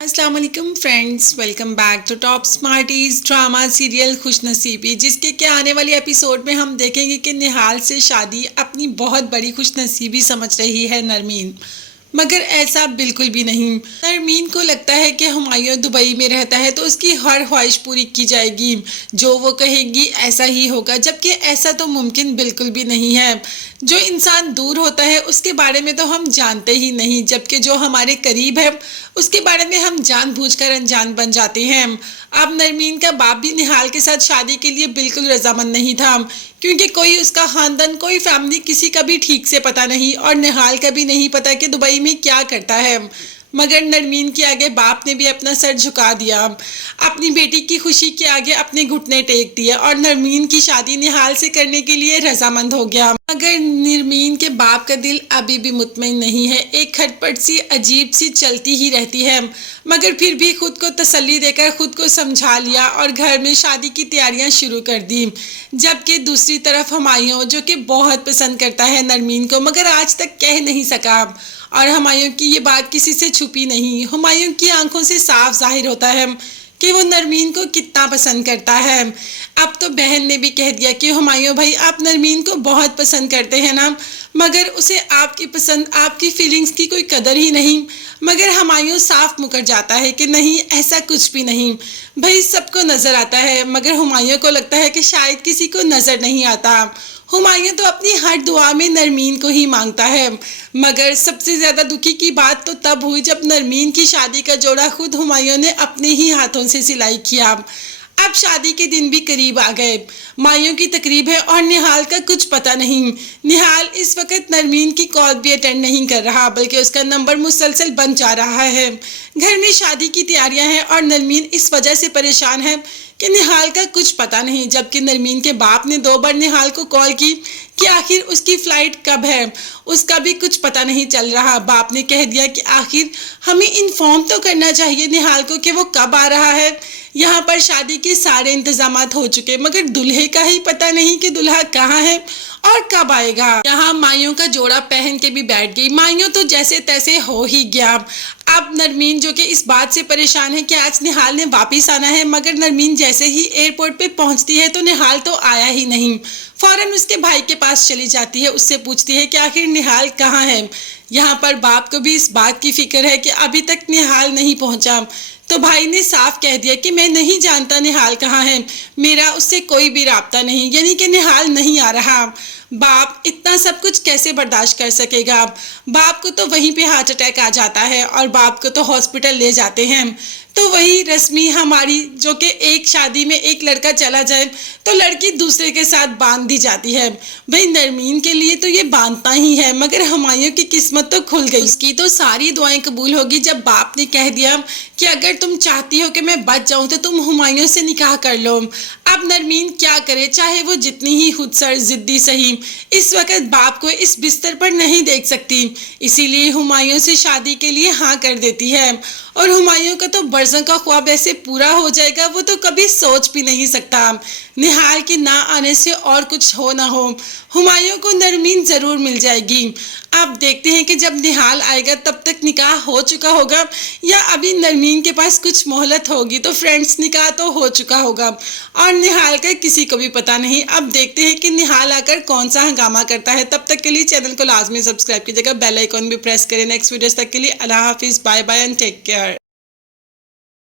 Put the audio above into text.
अस्सलाम वालेकुम friends, welcome back to top smarties drama serial खुश नसीबी, जिसके के आने वाले एपिसोड में हम देखेंगे कि निहाल से शादी अपनी बहुत बड़ी खुश नसीबी समझ रही है नरमीन, मगर ऐसा बिल्कुल भी नहीं। नरमीन को लगता है कि हुमायूं दुबई में रहता है तो उसकी हर ख्वाहिश पूरी की जाएगी, जो वो कहेगी ऐसा ही होगा, जबकि ऐसा तो मुमकिन बिल्कुल भी नहीं है। जो इंसान दूर होता है उसके बारे में तो हम जानते ही नहीं, जबकि जो हमारे करीब है उसके बारे में हम जानबूझकर अनजान बन जाते हैं। अब नरमीन का बाप भी निहाल के साथ शादी के लिए बिल्कुल रजामंद नहीं था, क्योंकि कोई उसका खानदान, कोई फैमिली किसी का भी ठीक से पता नहीं, और निहाल का भी नहीं पता कि दुबई में क्या करता है। मगर नरमीन के आगे बाप ने भी अपना सर झुका दिया, अपनी बेटी की खुशी के आगे अपने घुटने टेक दिए और नरमीन की शादी निहाल से करने के लिए रजामंद हो गया। मगर नरमीन के बाप का दिल अभी भी मुतमईन नहीं है, एक खटपट सी अजीब सी चलती ही रहती है। मगर फिर भी खुद को तसल्ली देकर खुद को समझा लिया और घर में शादी की तैयारियां शुरू कर दी। जबकि दूसरी तरफ हुमायूं, जो कि बहुत पसंद करता है नरमीन को, मगर आज तक कह नहीं सका, और हुमायूं की ये बात किसी से छुपी नहीं। हुमायूं की आंखों से साफ जाहिर होता है कि वो नरमीन को कितना पसंद करता है। अब तो बहन ने भी कह दिया कि हुमायूं भाई, आप नरमीन को बहुत पसंद करते हैं ना, मगर उसे आपकी पसंद, आपकी फीलिंग्स की कोई कदर ही नहीं। मगर हुमायूं साफ मुकर जाता है कि नहीं, ऐसा कुछ भी नहीं भाई, सबको नज़र आता है। मगर हुमायूं को लगता है कि शायद किसी को नज़र नहीं आता। हुमायूं तो अपनी हर दुआ में नरमीन को ही मांगता है। मगर सबसे ज़्यादा दुखी की बात तो तब हुई जब नरमीन की शादी का जोड़ा खुद हुमायूं ने अपने ही हाथों से सिलाई किया। अब शादी के दिन भी करीब आ गए, मायूं की तकरीब है और निहाल का कुछ पता नहीं। निहाल इस वक्त नरमीन की कॉल भी अटेंड नहीं कर रहा, बल्कि उसका नंबर मुसलसल बंद जा रहा है। घर में शादी की तैयारियां हैं और नरमीन इस वजह से परेशान है कि निहाल का कुछ पता नहीं। जबकि नरमीन के बाप ने 2 बार निहाल को कॉल की कि आखिर उसकी फ़्लाइट कब है, उसका भी कुछ पता नहीं चल रहा। बाप ने कह दिया कि आखिर हमें इन्फॉर्म तो करना चाहिए निहाल को कि वो कब आ रहा है। यहाँ पर शादी के सारे इंतजामात हो चुके, मगर दूल्हे का ही पता नहीं कि दूल्हा कहाँ है और कब आएगा। यहाँ मायूं का जोड़ा पहन के भी बैठ गई। मायूं तो जैसे तैसे हो ही गया। अब नरमीन, जो कि इस बात से परेशान है कि आज निहाल ने वापिस आना है, मगर नरमीन जैसे ही एयरपोर्ट पे पहुंचती है तो निहाल तो आया ही नहीं। फौरन उसके भाई के पास चली जाती है, उससे पूछती है कि आखिर निहाल कहाँ है। यहाँ पर बाप को भी इस बात की फिक्र है कि अभी तक निहाल नहीं पहुंचा, तो भाई ने साफ कह दिया कि मैं नहीं जानता निहाल कहाँ है, मेरा उससे कोई भी राब्ता नहीं, यानी कि निहाल नहीं आ रहा। बाप इतना सब कुछ कैसे बर्दाश्त कर सकेगा। बाप को तो वहीं पे हार्ट अटैक आ जाता है और बाप को तो हॉस्पिटल ले जाते हैं। तो वही रस्मी हमारी, जो कि एक शादी में एक लड़का चला जाए तो लड़की दूसरे के साथ बांध दी जाती है। भाई नरमीन के लिए तो ये बांधता ही है, मगर हुमायूं की किस्मत तो खुल गई। उसकी तो सारी दुआएं कबूल होगी जब बाप ने कह दिया कि अगर तुम चाहती हो कि मैं बच जाऊं तो तुम हुमायूं से निकाह कर लो। अब नरमीन क्या करे, चाहे वो जितनी ही खुदसर जिद्दी सही, इस वक्त बाप को इस बिस्तर पर नहीं देख सकती, इसीलिए हुमायूं से शादी के लिए हाँ कर देती है। और हुमायूं का तो बरसों का ख्वाब ऐसे पूरा हो जाएगा, वो तो कभी सोच भी नहीं सकता। निहाल के ना आने से और कुछ हो ना हो, हुमायूं को नरमीन ज़रूर मिल जाएगी। अब देखते हैं कि जब निहाल आएगा तब तक निकाह हो चुका होगा या अभी नरमीन के पास कुछ मोहलत होगी। तो फ्रेंड्स, निकाह तो हो चुका होगा और निहाल का किसी को भी पता नहीं। अब देखते हैं कि निहाल आकर कौन सा हंगामा करता है। तब तक के लिए चैनल को लाजमी सब्सक्राइब कीजिएगा, बेल आइकॉन भी प्रेस करें। नेक्स्ट वीडियोस तक के लिए अल्लाह हाफिज़, bye bye and take care.